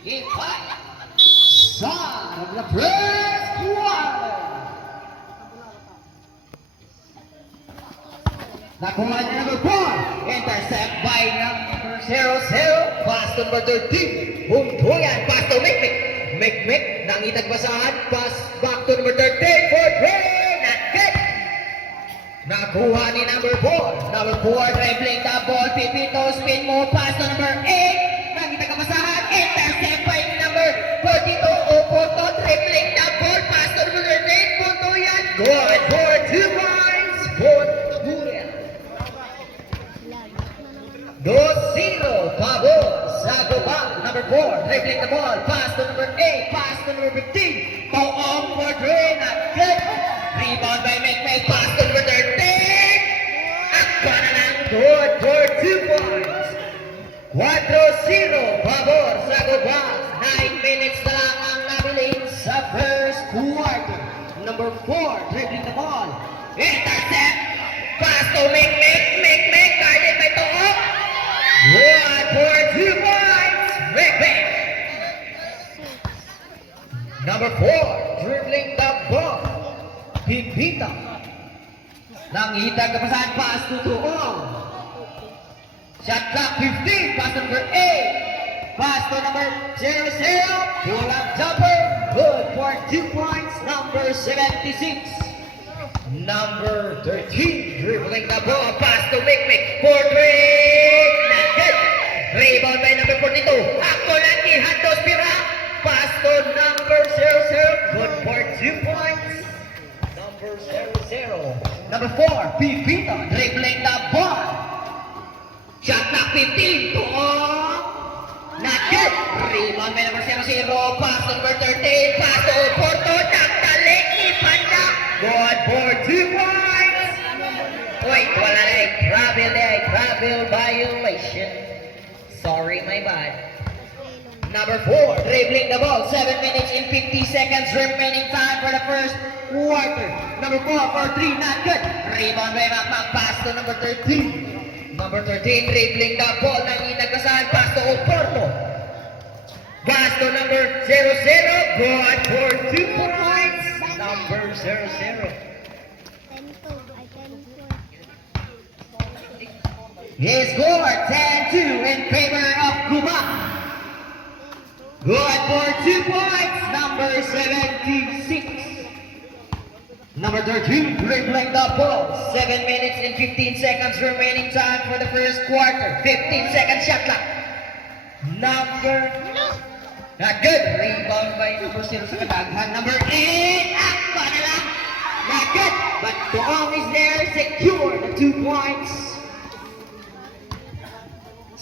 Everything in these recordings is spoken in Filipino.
Ipat. Son of the first quarter. Nakuha niya number 4. Intercept by number 00. Pass to number 13. Buntuyan. Pass to Mikmik. Mikmik. Nangitag basahan. Pass back to number 13 for 3. Not good. Nakuha ni number 4. Number 4 dribbling the ball. Pipito. Spin mo. Pass to number 8. Nangitag basahan. Intercept by number 42. Oporto. Dribbling the ball. Pass to number 13. Buntuyan. Good for 2 points. Buntuyan. 2-0, Pabor, Sagoba, number 4, dribbling the ball, pass to number 8, pass to number 15, Paong for 3, not good, rebound by Mikmik, pass to number 13, Akba na lang, good for 2 points, 4-0, Pabor, Sagoba, 9 minutes na lang ang nabilin sa first quarter, number 4, dribbling the ball, intercept, pass to Mikmik, Mikmik, guarded by Toong, 1 for 2 points, Mikmik. Number 4, dribbling the ball, Pipita. Nangitag kapasahan, pass to Tuong. Shot clock 15, pass to number 8. Pass to number 00, pull-up jumper, good for 2 points, number 76. Number 13, dribbling the ball, pass to Mikmik for 3. Not good. Rebound by number 42. Ako lagi, Handos Pira. Pass to number 00. Good for 2 points. Number 00. Number 4, Pipito, dribbling the ball. Shot clock 15 to not good. Rebound by number 00. Pass to number 13. Pass to Oporto. Nagtalik ni Panda. Good for 2 points. Wait, wala na travel violation. Sorry, my bad. Number 4, dribbling the ball. 7 minutes and 50 seconds remaining time for the first quarter. Number 4 for 3, not good. Rebound by Makmak. Pass to number 13. Number 13, dribbling the ball. Nanginagasahan. Pass to Oporto. Pass to number 00. Good for 2 points. Number 00. He scored 10-2 in favor of Guba. Good for 2 points, number 76. Number 13, dribbling the ball. 7 minutes and 15 seconds remaining time for the first quarter. 15-second shot clock. Not good. Rebound by number 0 sa kadaghan. Number 8, Akba na lang. Not good. But Tuong is there, secure the 2 points.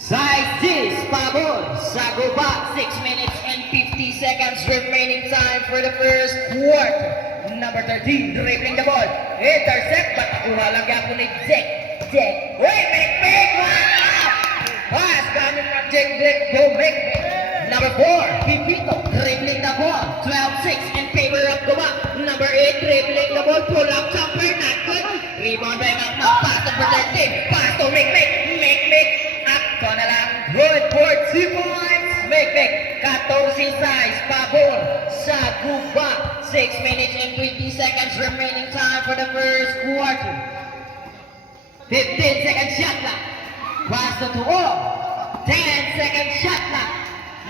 Size this, Pabor, Sagoba, 6 minutes and 50 seconds remaining time for the first quarter. Number 13, dribbling the ball. Intercept, but nakuha lang yapon ni Jack. Wait, Mikmik! Pass coming from Jack, go Mikmik. Number 4, Pipito, dribbling the ball. 12-6 in favor of Guba. Number 8, dribbling the ball. Pull up jumper, not good. Rebound by Makmak, pass to protective. Pass to Mikmik. Akba na lang. Good for 2 points. Mikmik, 14 size. Pabor, Saguba. 6 minutes and 20 seconds remaining time for the first quarter. 15-second shot clock. Pass to Tuong. 10-second shot clock.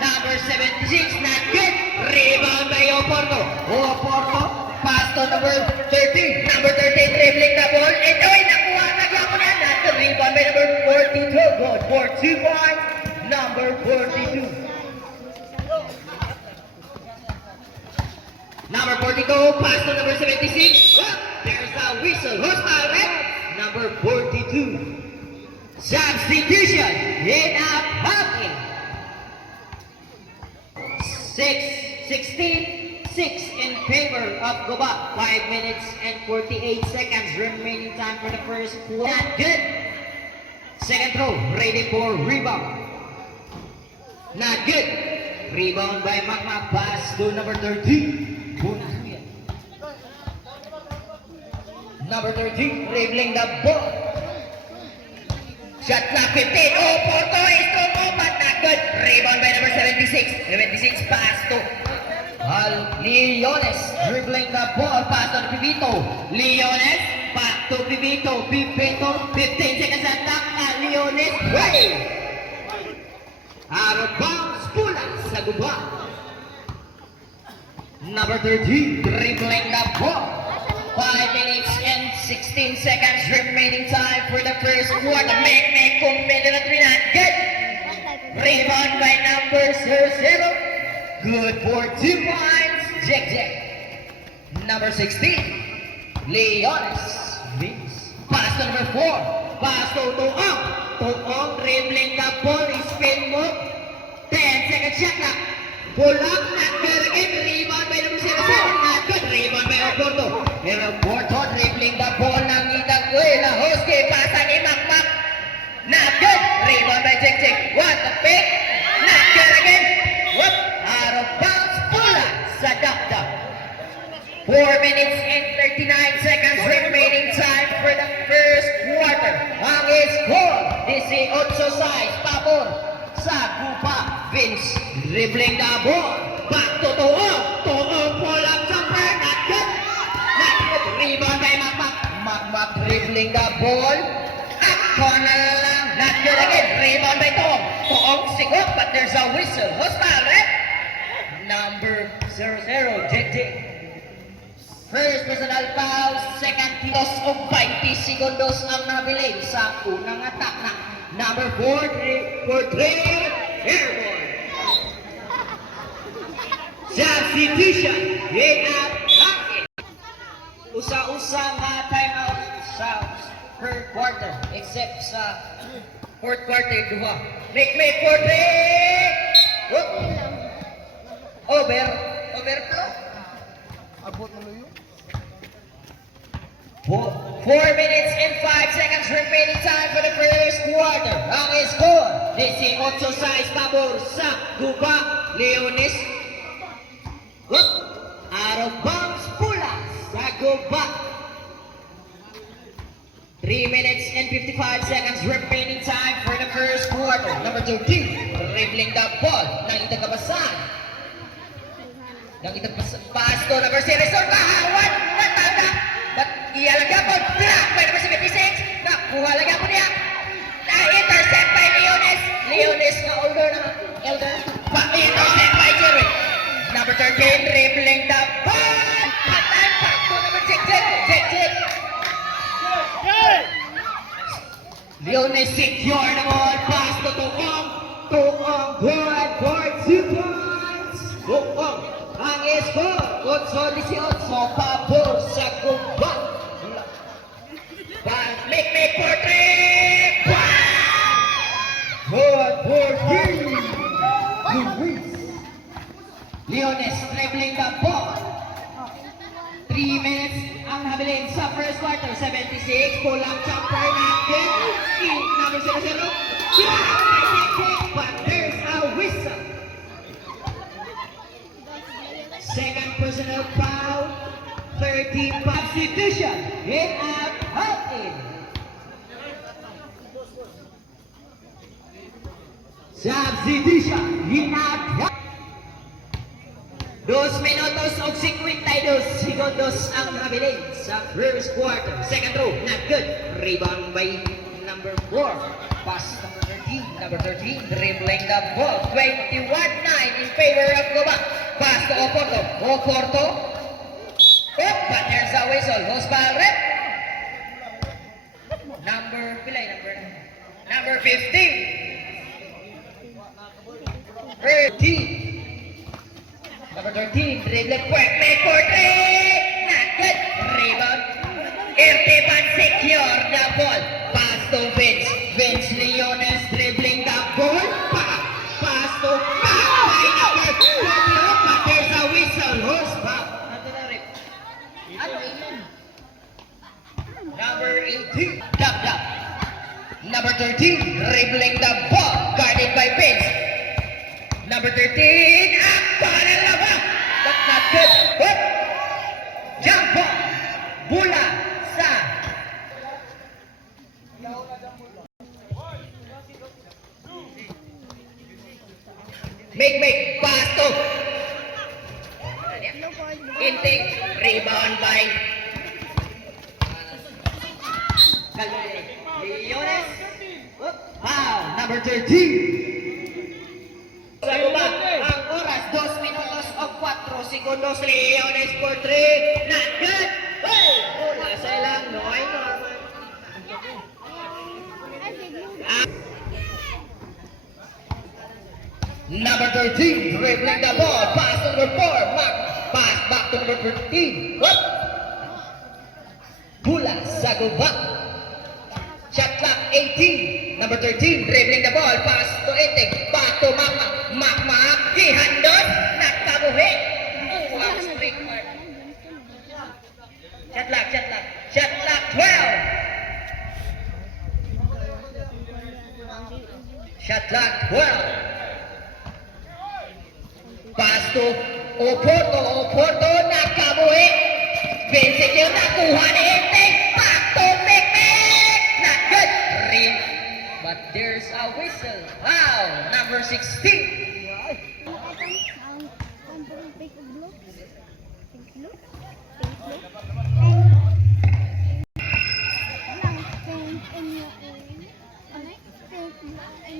Number 76, not good. Rebound by Oporto. Oporto, pass to number 13. Number 13, dribbling the ball. And nakuha na yapon yan. Not the rebound by number 42. Good for 2 points. Number 42. Number 42, pass to number 76. There's a whistle. Who's my rep? Number 42. Substitution in a pocket. 16, 6 in favor of Guba. 5 minutes and 48 seconds remaining time for the first quarter. Not good. Second throw, ready for rebound. Not good. Rebound by Makmak. Pass to number 13. Number 13, dribbling the ball. Shot clock 15. Porto is to go, but not good. Rebound by number 76. 76 pass to Leones. Dribbling the ball. Pass to Pipito. Leones. Back to Pipito. Pipito. 15 seconds at top. Leones. Way. Out of bounds. Pula sa guba. Number 13. Dribbling the ball. 5 minutes and 16 seconds remaining time for the first quarter. Make kumpleto na 3 not good. Rebound by number 00. Good for 2 points. Jack. Number 16. Leones. Vince. Pass to number 4. Pass to Tuong. Tuong dribbling the ball. Spin move. 10 seconds shot clock. Pull up. Not good again. Rebound by number 07. Not good. Rebound by Oporto. Oporto dribbling the ball. Nangitang Kuela. Hoske. Pasa ni Makmak. Not good. Rebound by Jack. What the pick? Not good again. Whoop. Out of bounds. Pula sa Dakdak. 4 minutes and 39 seconds remaining time for the first quarter. Ang score, this is also size, pabor sa Gupa. Vince dribbling the ball. Back to Tuong. Tuong pull up jumper. Not good. Not good. Rebound by Makmak. Makmak dribbling the ball. At corner lang. Not good again. Rebound by Tuong. Tuong sigop, but there's a whistle. Hostile, right? Number 00, JJ. First personal foul, second tiros o 20 segundos ang nabilin sa unang attack na number 4 for 3, airborne. Substitution, hit up, rocket. Usa-usa nga timeout sa third quarter, except sa fourth quarter, duha. Make for 3. Overflow. Abot na yun. 4 minutes and 5 seconds remaining time for the first quarter. Ang score, 18 size pabor sa Guba Leones. Whoop! Out of bounds, Pula sa Guba. 3 minutes and 55 seconds remaining time for the first quarter. Number 13, dribbling the ball. Nakita kabasan. Nakita pass to number 0. Kahawan! Natanda! But ialaga po. Black by number 76. Nakuha lang po niya. Na-intercept by Leones. Leones na older na. Pa-intercept by Jerry. Number 13, dribbling the ball. Patan back to number 6. Leones secure the ball. Pass to Tuong. Tuong good for 2 points. Tuong. Ang score, 8-18, pabor sa Guba. Make for 3. Good for 3. Leones dribbling the ball. 3 minutes ang habilin sa first quarter. 76, pull up jumper natin. Number 00. But there's a whistle. Second personal foul, 30 substitution, hit up, out in. Substitution, hit up, 2 minutos o 52 segundos ang nabilin sa first quarter. Second row, not good. Rebound by number 4. Pass number 13, dribbling the ball. 21-9 in favor of Guba. Pass to Oporto. But there's a whistle. Hostile rep. Number 15. 13. Number 13, dribbling quick. Make for 3. Not good. Rebound. Irtipan secure the ball. Pass to Vince. Vince Leones dribbling the ball. Pass to but there's a whistle. Who's back? Number 18, Dab. Number 13, dribbling the ball. Guarded by Vince. Number 13, para laba. But not good. Whoop. Jump ball. Bula sa Make pass to Inting, rebound by Leones. Wow, number 13. Sa guba, ang oras, 2 minutos o 4 segundos. Leones for 3. Not good. Hey! Wala sa ilang noy. Number 13, dribbling the ball, pass to number 4, Mark, pass back to number 13. Up. Bola sa guba. Shot clock 18. Number 13, dribbling the ball, pass to Inting, back to Makmak. Makmak, hihandot, nakabuhi. Buwang streak mark. Shot clock 12. Shot clock 12. Pass to Oporto, nakabuhi. Vincent yung nakuha ni Inting. Back to Mikmik. Not good. Rim. But there's a whistle. Wow, number 16.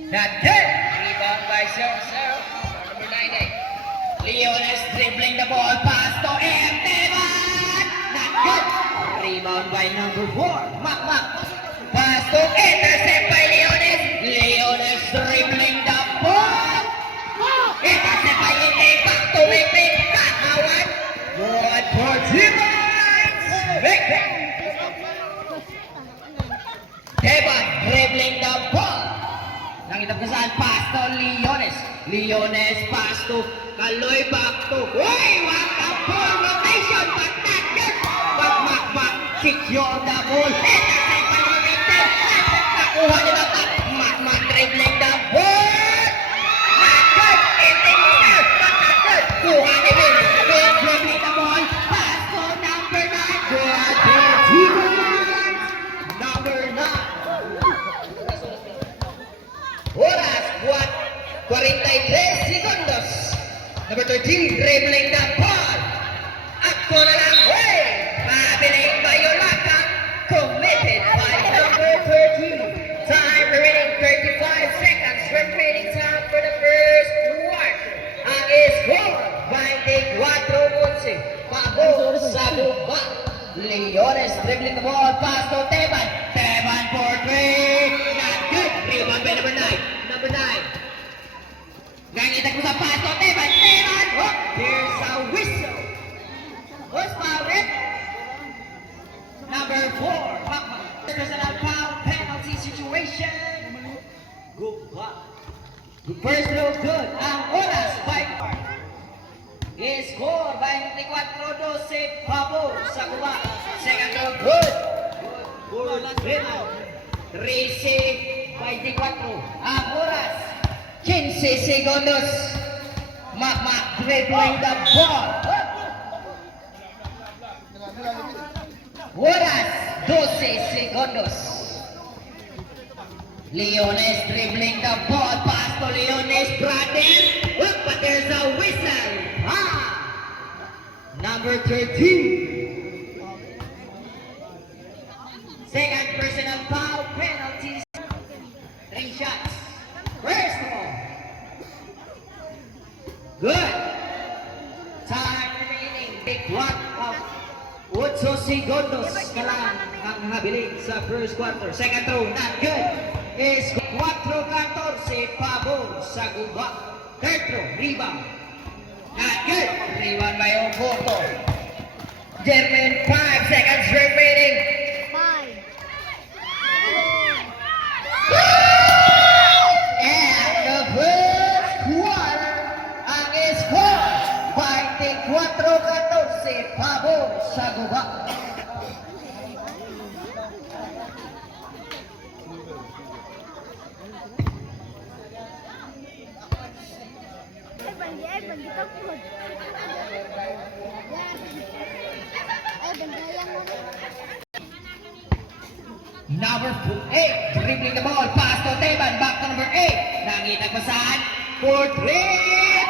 Not good. Rebound by Zero. Number 98. Leones dribbling the ball, pass to Esteban. Not good. Rebound by number 4. Makmak. Pass to intercept by Leones. Leones dribbling the ball. Intercept by Inting. Back to Mikmik. Kahawan. Good for Gibbons. Mikmik. Esteban dribbling the ball. Nakita ko saan, pass to Leones. Leones pass to Kaloy, back to what a ball rotation, but not good. But Makmak secure the ball. Intercept by Inting. Nakuha nila pa. Makmak dribbling the ball. Not good. Inting sir, but not good. Kuha ni Bill. Bill dribbling the ball. Pass to number 9. Good for Gibbons. Number 9. Oras, 43 segundos. Number 13, dribbling the ball. Ako na lang, hey! Mabiling Bayolaka, committed by number 13. Time remaining 35 seconds. Remaining time for the first quarter. Ang score, 24-11. Pabor sa guba. Leones dribbling the ball, pass to Teban. Teban for 3. Not good. Rebound by number 9. Number 9. Gangitan ko sa pass to Teban. Teban. Oh, there's a whistle. Who's fouled it? Number 4. Makmak. Personal foul penalty situation. Guba. First look good. Ang oras by score 24-12 pabor sa guba. Second look good. Good. 13-24. Ang oras 15 segundos. Makmak dribbling the ball. Oras 12 segundos. Leones dribbling the ball. Pass to Leones, brother. But there's a whistle. Number 13. Second personal foul penalties. 3 shots. First ball. Good. Time remaining. Big one of 8 segundos na lang ang habiling sa first quarter. Second throw, not good. Is 4-14 pabor sa guba. Third throw, rebound. Not good. Rebound by Oporto. German, 5 seconds remaining. 5. And the first quarter, ang score, 24-14 pabor sa guba. Ay, bandi takot. Ay, bandayang mo. Number 8, dribbling the ball, pass to Teban, back to number 8. Nangitag pa saan? for three.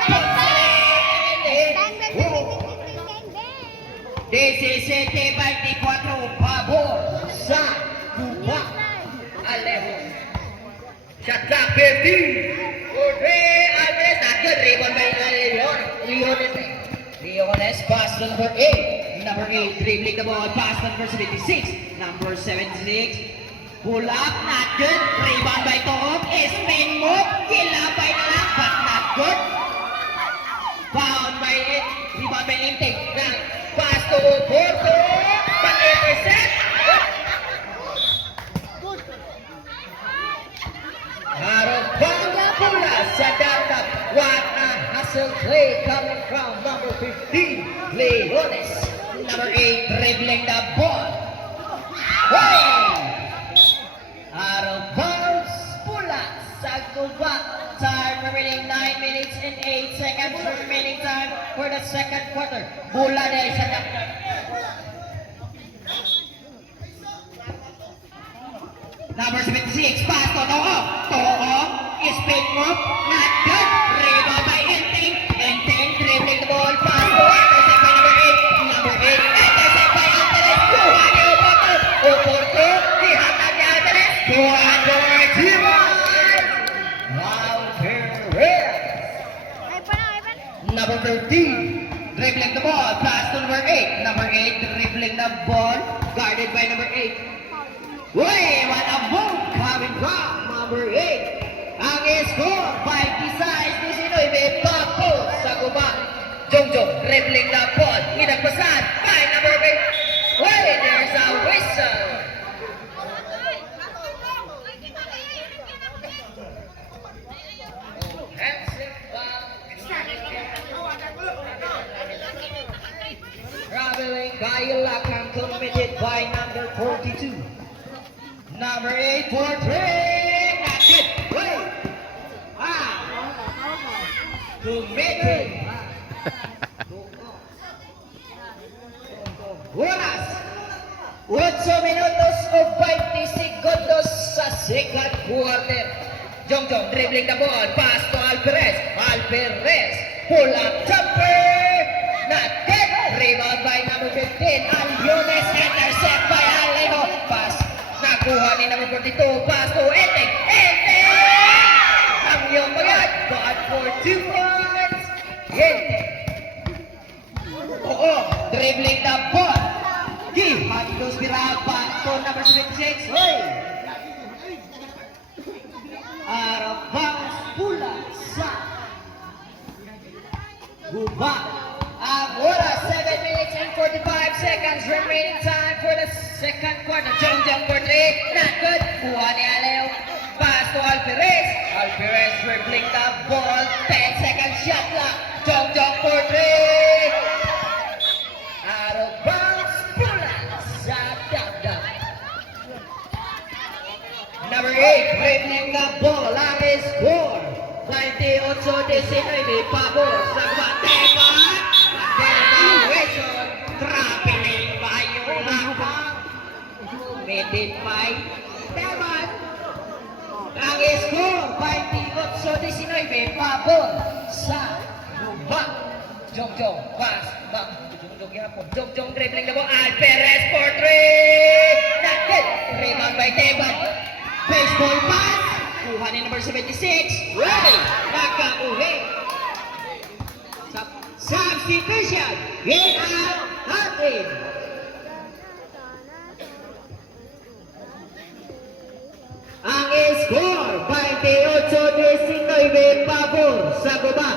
Bang, bang, bang, Oh. bang, bang, bang. 17-24 pabor sa Cuba. Alejo. Shot clock 15. For three. Alvarez not good. Rebound by Leones. Pass to number 8. Number 8 dribbling the ball. Pass to number 76. Number 76. Pull up, not good. Rebound by Toop. Spin move. Kilabay na lang, but not good. Found by it. Rebound by Intake. Pass to Porto. But intercept. Pula sa dagat. What a hustle play coming from number 15, Leones. Number 8 dribbling the ball. Hey! Out of bounds. Pula sa Cuba. Time remaining 9 minutes and 8 seconds remaining time for the second quarter. Pula dahil sa dagat. Number 76, pass to Toop. Toop, spin move, not good. Rebound by Enteng. Enteng dribbling the ball, pass to intercept by number 8. Number 8, intercept by Alvarez. Kuha ni Oporto. Oporto, dihatag ni Alvarez. Kuha ni Jiman. Wow, Perez. Ay, pa. Number 13, dribbling the ball, pass to number 8. Number 8, dribbling the ball, guarded by number 8. Uy, what a move coming from number 8. Ang score, 26-19, Papo sa Cuba. Jongjong dribbling the ball, inagpasan by number 8. Uy, there's a whistle. Traveling Gayalakan committed by number 42. Number 8 for 3. Not good. Wait. Committed. Oras. 8 minutos o 20 segundos sa second quarter. Jongjong dribbling the ball. Pass to Alvarez. Alvarez. Pull up jumper. Not good. Rebound by number 15. Aliones. Intercept by Alejo. Pass. Nakuha ni number 42. Pass to Enteng. Enteng. Ang iyong bagay. But for 2 points. Enteng. Oo. Dribbling the ball. Gihandos Birapa to number 76. Hoy. Arabang Pula sa Cuba. Ang oras, 7 minutes and 45 seconds remaining time for the second quarter. Jongjong for 3, not good. Kuha ni Aleo. Pass to Alvarez. Alvarez dribbling the ball. 10 seconds shot clock. Jongjong for 3. Out of bounds. Pula sa dagat. Number 8, dribbling the ball. Ang score, 28-19, pabor sa Guatemala. Celebration, traveling by yung lakang. Committed by Teman. Ang score, 28-19, pabor sa Cuba. Jongjong, pass, Jongjong yapon. Jongjong dribbling the ball. Alvarez for 3. Not good. Rebound by Teman. Baseball pass. Kuha ni number 76. Ready. Nakauwi. Substitution. In out. Nothing. Ang score, 28-19, pabor sa Cuba.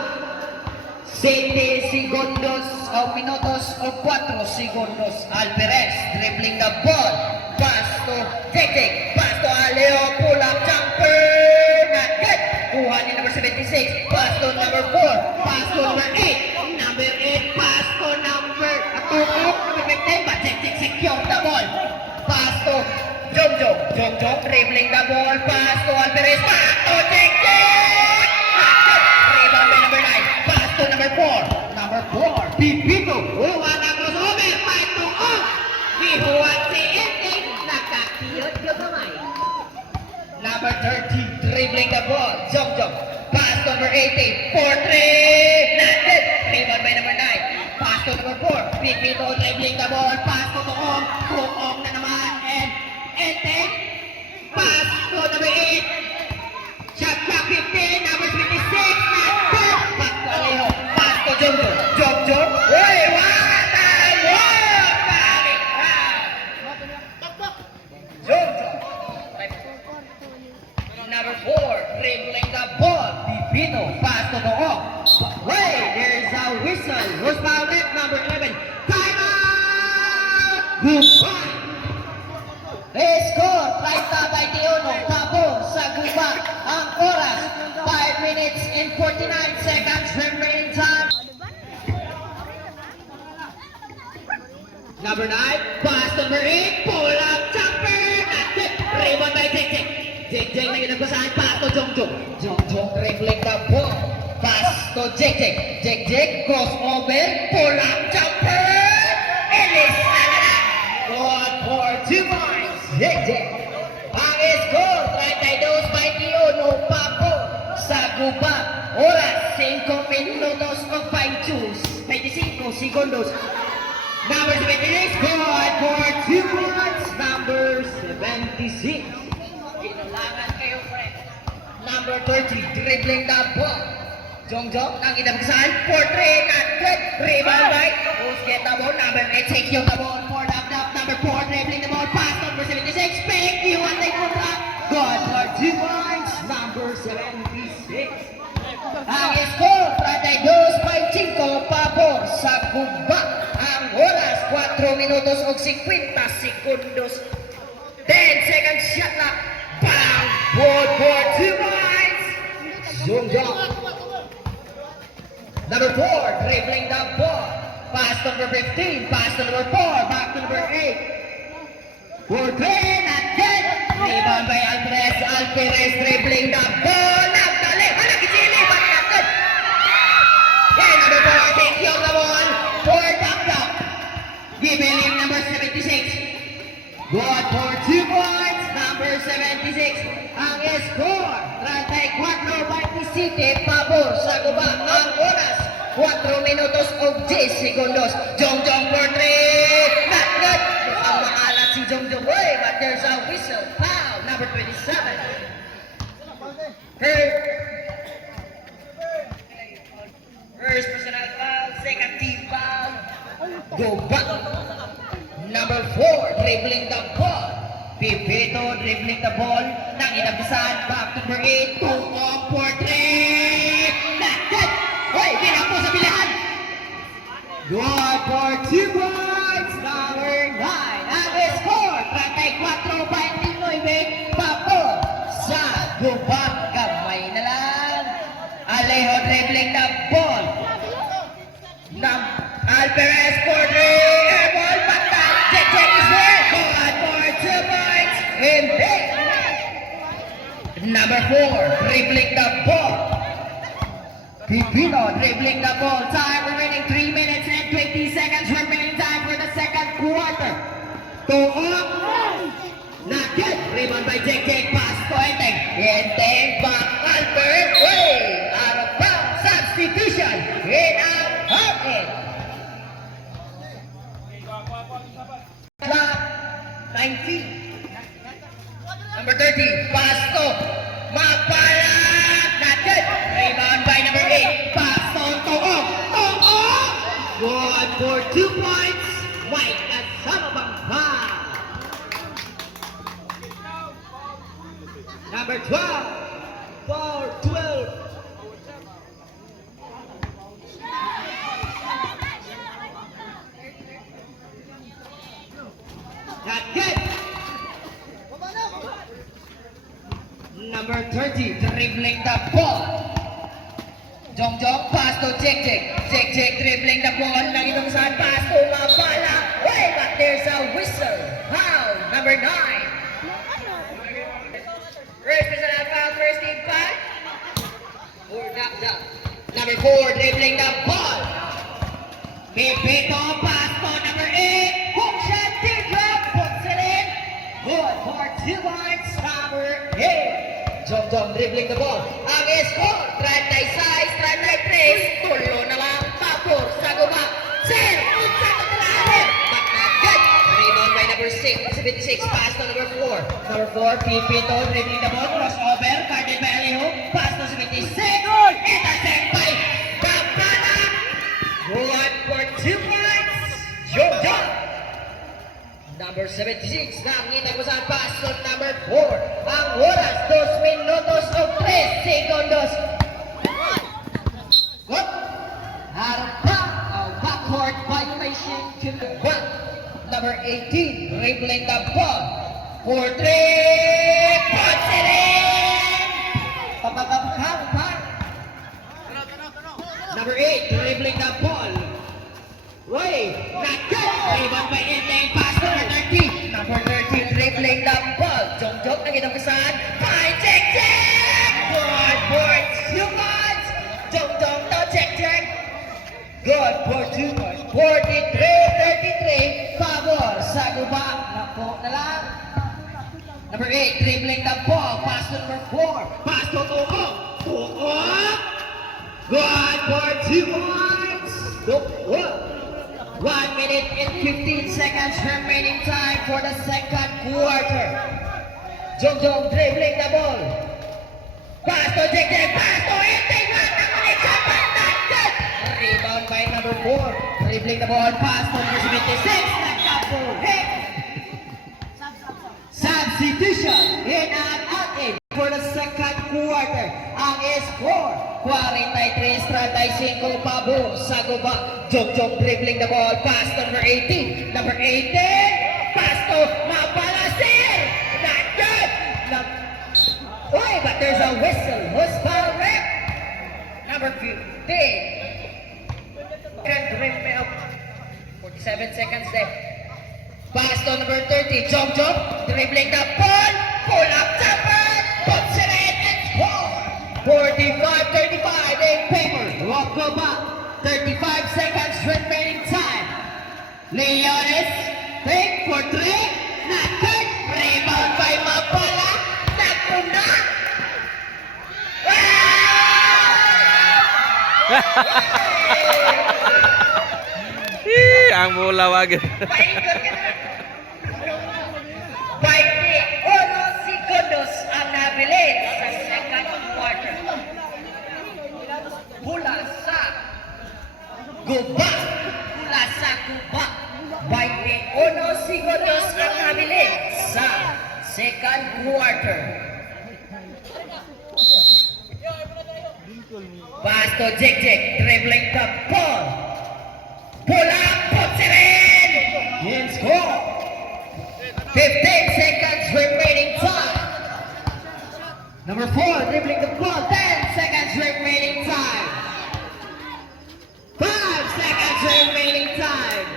7 segundos o minutos o 4 segundos. Alvarez dribbling the ball. Pass to Tek. Pass to Aleo. Pull up jumper. Not good. Kuha ni number 76. Pass to number 4. Pass to number 8. Number 8. Pass to number 2. Number 15. But Tek secure the ball. Pass to Jongjong. Jongjong dribbling the ball. Pass to Alvarez. Pass to Tek. Rebound by number 9. Pass to number 4. Number 4. Pipito. Kuha na crossover. 5-2. Bihuat si Enteng. Nakakiyot yung kamay. Number 30. Dribbling the ball. Jongjong. Pass to number 8. 80. 4-3. Not good. Rebound by number 9. Pass to number 4. Pipito dribbling the ball. Pass to Tuong. Tuong na naman. And then, pass to number 8. Shot clock 15. Number 26. Not good. Pass to Alejo. Pass to Jomjo. Jomjo. Hey, what a walk! Balik. Jomjo. Number 4, dribbling the ball. Pipino, pass to Tuong. Wait, there's a whistle. Who's fouled it? Number 11. Timeout! Goodbye! Score, 30-21. Tapos sa gubat ang oras. 5 minutes and 49 seconds remaining time. Number 9, pass to number 8. Pull up jumper. Not it. Rebound by Jek. Jek na ginagbasahan. Pass to Jongjong. Jongjong dribbling the ball. Pass to Jek. Jek crossover. Pull up jumper. Ellis Alana. Good for 2 points. Jek. Ang score, 32-21. Papo sa gubat. Oras, 5 minutos o 25 segundos. Number 76, good for 2 points. Number 76. Inulangan kayo, friend. Number 30, dribbling the ball. Jongjong, ang inabagsahan. 4-3, not good. Rebound by. Who's get the ball? Number 8, take you the ball. 4 up. Number 4, dribbling the ball. Pass number 76. Pick you and take one up. Good for 2 points. Number 76. Ang score, 32-5 pabor sa gubat. Ang oras, 4 minutos o 50 segundos. 10 seconds shot na. Bang! Good for 2 points. Jongjong. Number 4, dribbling the ball. Pass number 15, pass to number 4, back to number 8. 4-3, not good. Rebound by Alperez dribbling the ball. Nagdali, kichili, but not good. Yeah, number 4, take you the ball. 4 top. Giving him number 76. Good for 2 points, number 76. Ang score, 34-27, pabor sa gubat. Ang oras, 4 minutos o 10 segundos. Jongjong for 3. Not good. Mukhang maalat si Jongjong. Boy, but there's a whistle. Foul, number 27. First personal foul, second team foul. Go back. Number 4, dribbling the ball. Pipito dribbling the ball. Nang inabisan, back to number 8. 2 for 3. Not good. Hoy, pinapo sa bilahan. Good for 2 points. Number 9. Ang score, 34-29. Papo sa gubat. Gamay na lang. Alejo dribbling the ball. Alperez for 3. Airball, patak. Jek is there. Good for 2 points. And then, number 4, dribbling the ball. Pipino dribbling the ball. Time remaining 3 minutes and 20 seconds remaining time for the second quarter. Tuong. Not good. Rebound by Jek. Pass to Enteng. Enteng back. Alperez. Way. Out of bounds. Substitution. In out. Hapin. Clock 19. Number 30. Pass to Mapalat. Not good. Rebound by number 8. Pass to Tuong. Good for 2 points. Mike kasama bang foul. Number 12. For 12. Not good. Number 30, dribbling the ball. Jongjong, pass to Jek. Jek dribbling the ball. Nang itong saan, pass to Mapala. Wait, but there's a whistle. Foul, number 9. First personal foul, first team foul. Number 4, dribbling the ball. Pipito, pass to number 8. Hook shot, deep drop, puts it in. Good for 2 points, number 8. Jongjong dribbling the ball. Ang score, 36 33, tulo na lang, pabor sa guba. Sir, unsa ka talahin? Matagad. Rebound by number 6, 76, pass to number 4. Number 4, Pipito, dribbling the ball, crossover, carded by Alejo, pass to 76. Intercept by Babala. One for 2 points. Jordan. Number 76, nakita ko sa pass to number 4. Ang oras, 2 minutos o 3 segundos. Good. Harap pa, a backward violation to the one. Number 18, dribbling the ball. For 3, puts it in. Papapapapap. Number 8, dribbling the ball. Roy, not good. Rebound by Enteng, pass to number 13. Number 13, dribbling the ball. Jong-jong, nakita ko saan. Fine, check. Good for 2 points. Jong-jong, to check. Good for 2 points. 43-33, pabor sa guba. Napo na lang. Number 8, dribbling the ball. Pass to number 4. Pass to Tuo. Tuo. Good for 2 points. Tuo. 1 minute and 15 seconds remaining time for the second quarter. Jong-jong dribbling the ball. Pass to Jek-Jek. Pass to Enteng. Rebound by number 4. Dribbling the ball. Pass to number 76. Nakapo. Hit. Substitution in and out in for the second quarter. Ang score 43-35 pabor sa guba. Jong-jong dribbling the ball. Pass to number 18. Number 18. Pass to Mapalasir. Not good. Oy, but there's a whistle. Who's foul rep? Number 15. Can bring me up. 47 seconds left. Pass to number 30. Jong-jong dribbling the ball. Pull up jumper. Puts it in and score. 45-35 in favor. Walk go back. 35 seconds remaining time. Leones, take for 3. Not good. Rebound by Mapala. Napuna. Ang mulawag. Baiti, 1 segundos ang nabilis sa second quarter. Mula sa guba. Mula sa guba. Baiti, 1 segundos ang nabilis sa second quarter. Pass to Jek-Jek, dribbling the ball. Pull up, puts it in. And score. 15 seconds remaining time. Number 4, dribbling the ball. 10 seconds remaining time. 5 seconds remaining time.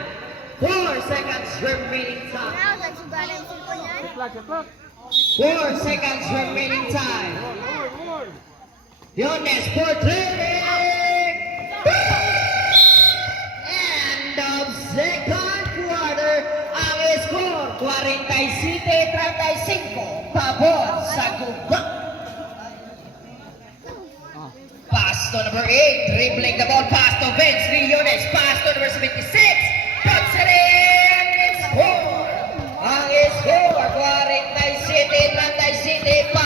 4 seconds remaining time. Wow, nagsugal ang cellphone niyan. 4 seconds remaining time. Yones for 3. End of second quarter. Ang score 47-35 pabor sa guba. Pass to number 8, dribbling the ball, pass to Vince Leones, pass to number 76.